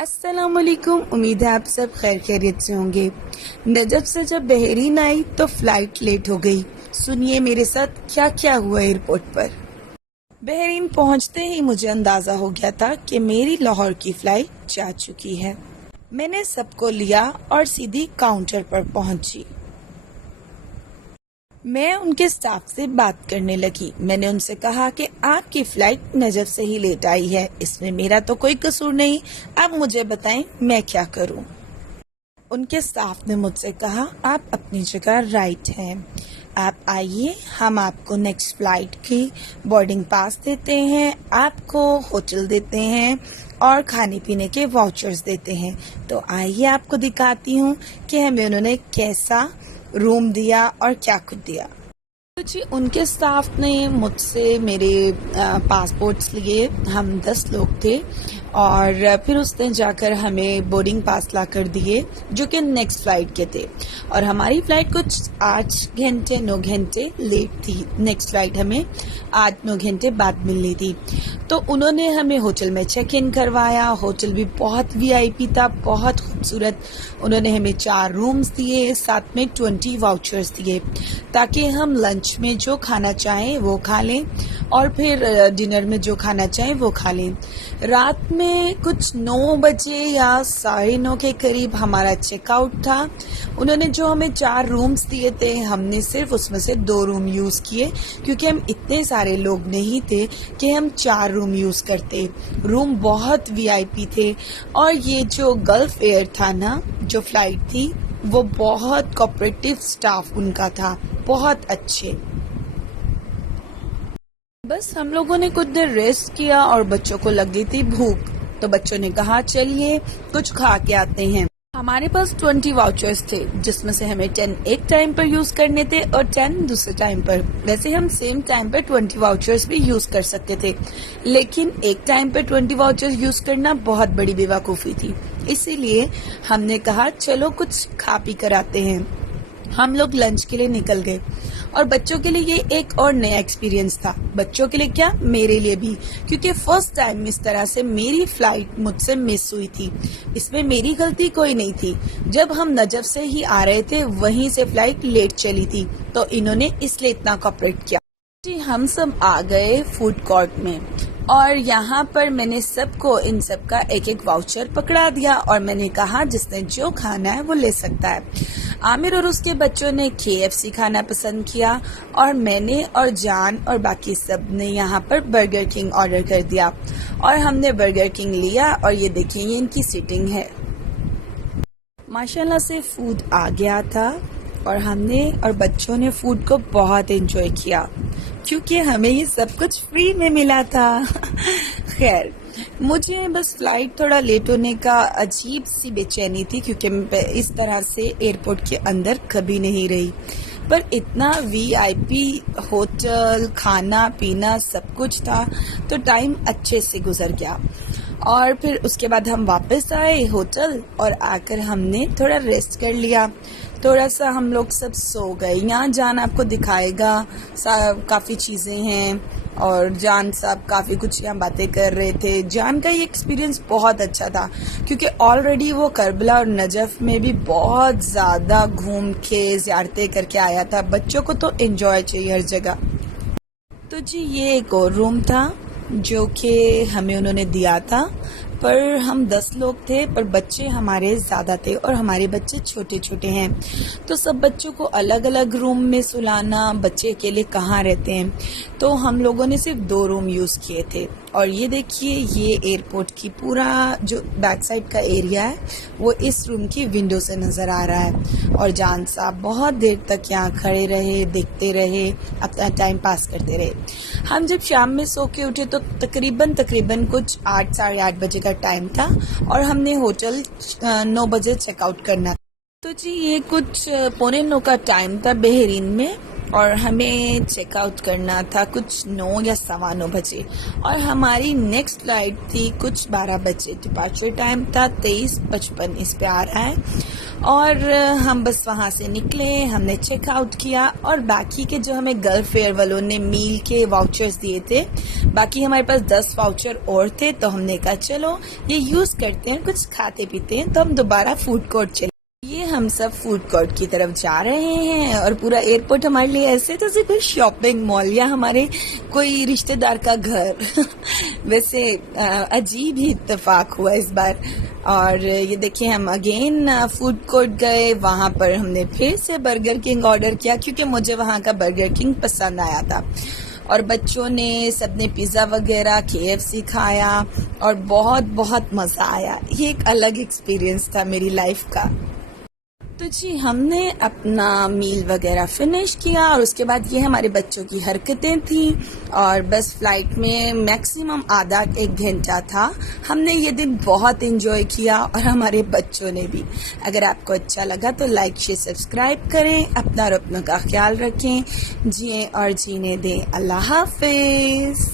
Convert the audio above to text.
अस्सलाम वालेकुम। उम्मीद है आप सब खैर खैरियत से होंगे। नजफ से जब बहरीन आई तो फ्लाइट लेट हो गई। सुनिए मेरे साथ क्या क्या हुआ एयरपोर्ट पर। बहरीन पहुंचते ही मुझे अंदाज़ा हो गया था कि मेरी लाहौर की फ़्लाइट जा चुकी है। मैंने सबको लिया और सीधी काउंटर पर पहुंची। मैं उनके स्टाफ से बात करने लगी। मैंने उनसे कहा कि आपकी फ़्लाइट नजफ से ही लेट आई है, इसमें मेरा तो कोई कसूर नहीं। अब मुझे बताएं मैं क्या करूं। उनके स्टाफ ने मुझसे कहा, आप अपनी जगह राइट हैं, आप आइए, हम आपको नेक्स्ट फ़्लाइट की बोर्डिंग पास देते हैं, आपको होटल देते हैं और खाने पीने के वाउचर्स देते हैं। तो आइए आपको दिखाती हूँ कि हमें उन्होंने कैसा रूम दिया और क्या कुछ दिया। तो जी उनके स्टाफ ने मुझसे मेरे पासपोर्ट्स लिए। हम 10 लोग थे और फिर उसने जाकर हमें बोर्डिंग पास ला कर दिए जो कि नेक्स्ट फ़्लाइट के थे। और हमारी फ़्लाइट कुछ 9 घंटे लेट थी। नेक्स्ट फ़्लाइट हमें 9 घंटे बाद मिलनी थी। तो उन्होंने हमें होटल में चेक इन करवाया। होटल भी बहुत वीआईपी था, बहुत खूबसूरत। उन्होंने हमें 4 रूम्स दिए, साथ में 20 वाउचर्स दिए ताकि हम लंच में जो खाना चाहें वो खा लें और फिर डिनर में जो खाना चाहें वो खा लें। रात में कुछ 9 बजे या 9:30 के करीब हमारा चेकआउट था। उन्होंने जो हमें 4 रूम्स दिए थे, हमने सिर्फ उसमें से 2 रूम यूज़ किए क्योंकि हम इतने सारे लोग नहीं थे कि हम 4 रूम यूज़ करते। रूम बहुत वीआईपी थे और ये जो गल्फ एयर था ना, जो फ्लाइट थी, वो बहुत कोऑपरेटिव स्टाफ उनका था, बहुत अच्छे। बस हम लोगों ने कुछ देर रेस्ट किया और बच्चों को लग गई थी भूख, तो बच्चों ने कहा चलिए कुछ खा के आते हैं। हमारे पास 20 वाउचर्स थे जिसमें से हमें 10 एक टाइम पर यूज करने थे और 10 दूसरे टाइम पर। वैसे हम सेम टाइम पर 20 वाउचर्स भी यूज कर सकते थे, लेकिन एक टाइम पर 20 वाउचर्स यूज करना बहुत बड़ी बेवकूफ़ी थी। इसीलिए हमने कहा चलो कुछ खा पी कर आते हैं। हम लोग लंच के लिए निकल गए और बच्चों के लिए ये एक और नया एक्सपीरियंस था। बच्चों के लिए क्या, मेरे लिए भी, क्योंकि फर्स्ट टाइम इस तरह से मेरी फ्लाइट मुझसे मिस हुई थी। इसमें मेरी गलती कोई नहीं थी। जब हम नजफ से ही आ रहे थे वहीं से फ्लाइट लेट चली थी, तो इन्होंने इसलिए इतना कोऑपरेट किया। जी हम सब आ गए फूड कोर्ट में और यहाँ पर मैंने सबको इन सब का एक एक वाउचर पकड़ा दिया और मैंने कहा जिसने जो खाना है वो ले सकता है। आमिर और उसके बच्चों ने KFC खाना पसंद किया और मैंने और जान और बाकी सब ने यहाँ पर बर्गर किंग ऑर्डर कर दिया और हमने बर्गर किंग लिया। और ये देखिए ये इनकी सीटिंग है। माशाल्लाह से फूड आ गया था और हमने और बच्चों ने फूड को बहुत एंजॉय किया क्योंकि हमें ये सब कुछ फ्री में मिला था। खैर मुझे बस फ्लाइट थोड़ा लेट होने का अजीब सी बेचैनी थी क्योंकि मैं इस तरह से एयरपोर्ट के अंदर कभी नहीं रही, पर इतना वीआईपी होटल, खाना पीना सब कुछ था तो टाइम अच्छे से गुजर गया। और फिर उसके बाद हम वापस आए होटल और आकर हमने थोड़ा रेस्ट कर लिया। थोड़ा सा हम लोग सब सो गए। यहाँ जान आपको दिखाएगा, काफ़ी चीज़ें हैं और जान साहब काफ़ी कुछ यहाँ बातें कर रहे थे। जान का ये एक्सपीरियंस बहुत अच्छा था क्योंकि ऑलरेडी वो करबला और नजफ में भी बहुत ज़्यादा घूम के ज़ियारतें करके आया था। बच्चों को तो एंजॉय चाहिए हर जगह। तो जी ये एक और रूम था जो कि हमें उन्होंने दिया था, पर हम 10 लोग थे पर बच्चे हमारे ज़्यादा थे और हमारे बच्चे छोटे छोटे हैं, तो सब बच्चों को अलग अलग रूम में सुलाना, बच्चे अकेले कहाँ रहते हैं, तो हम लोगों ने सिर्फ 2 रूम यूज़ किए थे। और ये देखिए ये एयरपोर्ट की पूरा जो बैक साइड का एरिया है वो इस रूम की विंडो से नज़र आ रहा है। और जान साहब बहुत देर तक यहाँ खड़े रहे, देखते रहे, अपना टाइम पास करते रहे। हम जब शाम में सो के उठे तो तकरीबन कुछ 8 साढ़े 8 बजे का टाइम था और हमने होटल 9 बजे चेकआउट करना था। तो जी ये कुछ 9:15 का टाइम था बहरीन में और हमें चेकआउट करना था कुछ 9 या 9:15 बजे और हमारी नेक्स्ट फ्लाइट थी कुछ 12 बजे। डिपार्चर टाइम था 23:55 इस पे आ रहा है। और हम बस वहाँ से निकले, हमने चेकआउट किया और बाकी के जो हमें गल्फ एयर वालों ने मील के वाउचर्स दिए थे, बाकी हमारे पास 10 वाउचर और थे, तो हमने कहा चलो ये यूज़ करते हैं, कुछ खाते पीते हैं। तो हम दोबारा फूड कोर्ट चले। ये हम सब फूड कोर्ट की तरफ जा रहे हैं और पूरा एयरपोर्ट हमारे लिए ऐसे जैसे कोई शॉपिंग मॉल या हमारे कोई रिश्तेदार का घर वैसे अजीब ही इत्तेफाक हुआ इस बार। और ये देखिए हम अगेन फूड कोर्ट गए, वहाँ पर हमने फिर से बर्गर किंग ऑर्डर किया क्योंकि मुझे वहाँ का बर्गर किंग पसंद आया था। और बच्चों ने सबने पिज़्ज़ा वगैरह KFC खाया और बहुत बहुत मज़ा आया। ये एक अलग एक्सपीरियंस था मेरी लाइफ का। तो जी हमने अपना मील वगैरह फिनिश किया और उसके बाद ये हमारे बच्चों की हरकतें थी और बस फ्लाइट में मैक्सिमम आधा 1 घंटा था। हमने ये दिन बहुत एंजॉय किया और हमारे बच्चों ने भी। अगर आपको अच्छा लगा तो लाइक शेयर सब्सक्राइब करें, अपना और अपनों का ख्याल रखें, जिए और जीने दें। अल्लाह हाफिज़।